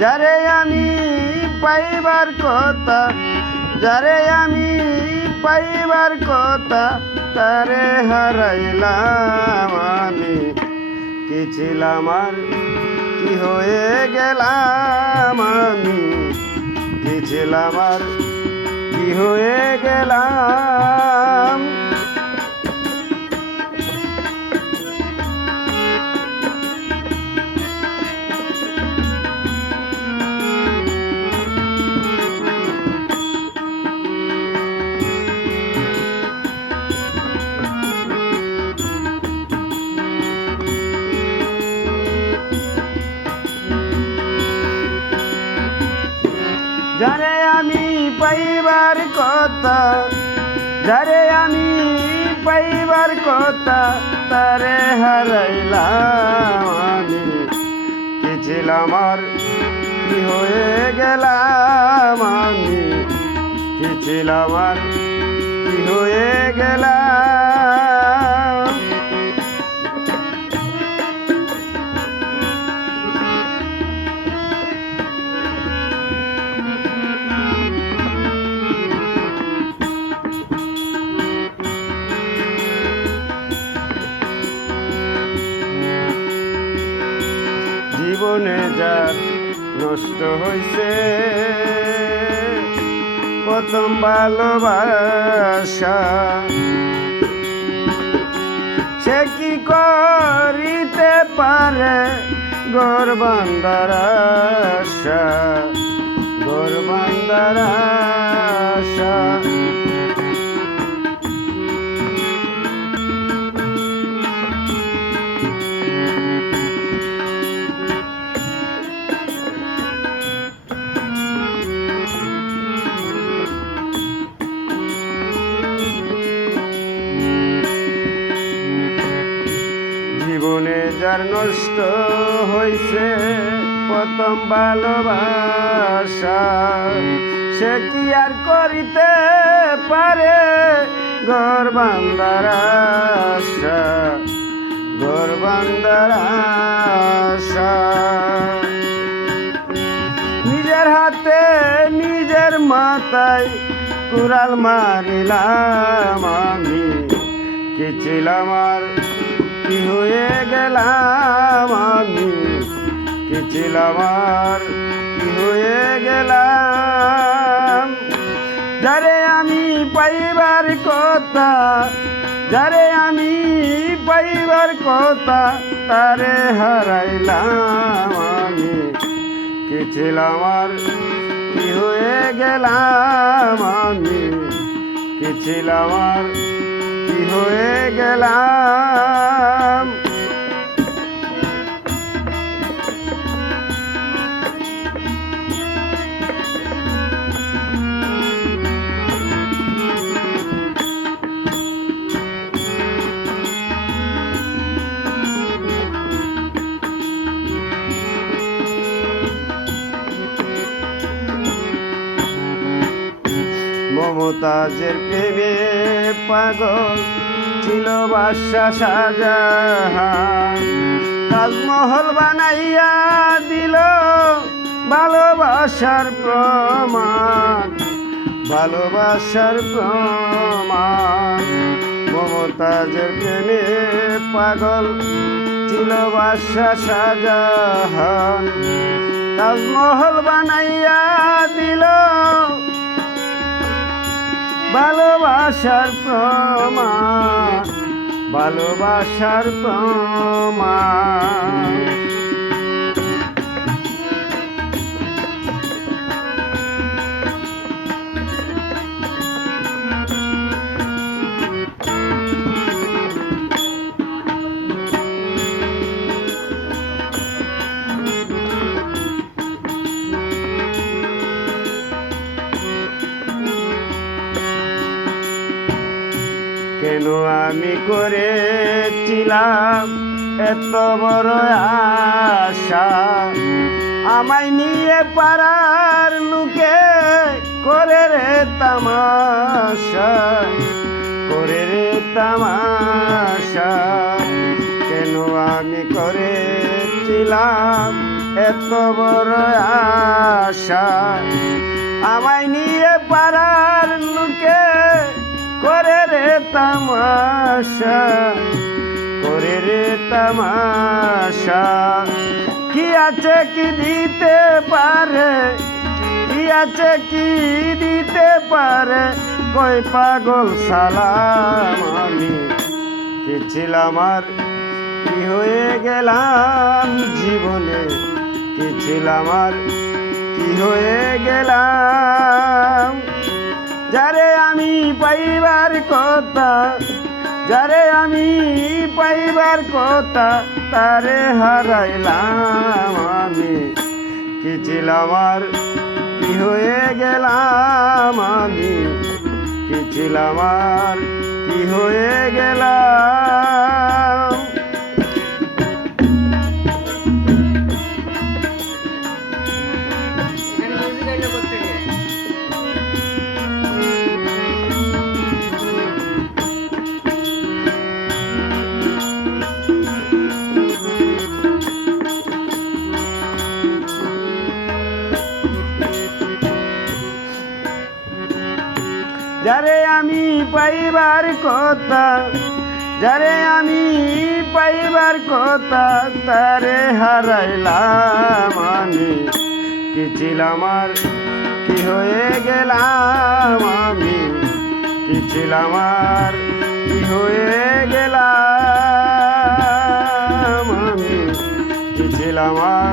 যারে আমি পাইবার কথা, যারে আমি পাইবার কথা, তারে হারাইলাম আমি। কি ছিলাম আর কি হয়ে গেলাম আমি, কি ছিলাম আর কি হয়ে গেলাম। যারে আমি পাইবার কথা, যারে আমি পাইবার কথা, তারে হারাইলাম আমি। কি ছিলাম আর কি হয়ে গেলাম আমি, কি ছিলাম আর কি হয়ে গেলাম। জীবনে যার নষ্ট হইছে প্রথম ভালোবাসা, সে কি করিতে পারে ঘর বান্ধার আশা, ঘর বান্ধার আশা। জীবনে যার নষ্ট হইছে প্রথম ভালোবাসা, সে কি আর করিতে পারে ঘর বান্ধার আশা, ঘর বান্ধার আশা। নিজের হাতে নিজের মাথায় কুড়াল মারিলাম আমি। কি ছিলাম আর কি হয়ে গেলাম আমি, কি ছিলাম আর কি হয়ে গেলাম। যারে আমি পাইবার কথা, যারে আমি পাইবার কথা, তারে হারাইলাম আমি। কি ছিলাম আর কি হয়ে গেলাম আমি, কি ছিলাম আর কি হয়ে গেলাম। মমতাজের প্রেমে পাগল ছিল বাদশা শাহজাহান, তাজমহল বানাইয়া দিল ভালোবাসার প্রমাণ, ভালোবাসার প্রমাণ। মমতাজের প্রেমে পাগল ছিল বাদশা শাহজাহান, তাজমহল বানাইয়া দিল ভালোবাসার প্রমাণ, ভালোবাসার প্রমাণ। কেন আমি করেছিলাম এত বড় আশা, আমায় নিয়ে পাড়ার লোকে করে রে তামাশা, করে রে তামাশা। কেন আমি করেছিলাম এত বড় আশা আমায় নিয়ে পাড়ার লোকে করে রে তামাশা, করে রে তামাশা। কি আছে কি দিতে পারে, কি আছে কি দিতে পারে, কই পাগল সালাম আমি কি ছিলাম আর কি হয়ে গেলাম জীবনে, কি ছিলাম আর কি হয়ে গেলাম। যারে আমি পাইবার কথা, যারে আমি পাইবার কথা, তারে হারাইলাম আমি কি ছিলাম আর কি হয়ে গেলাম আমি, কি ছিলাম আর কি হয়ে গেলাম। যারে আমি পাইবার কথা, যারে আমি পাইবার কথা, তারে হারাইলাম আমি কি ছিলাম আর কি হয়ে গেলাম আমি, কি ছিলাম আর কি হয়ে গেলাম আমি, কি ছিলাম আর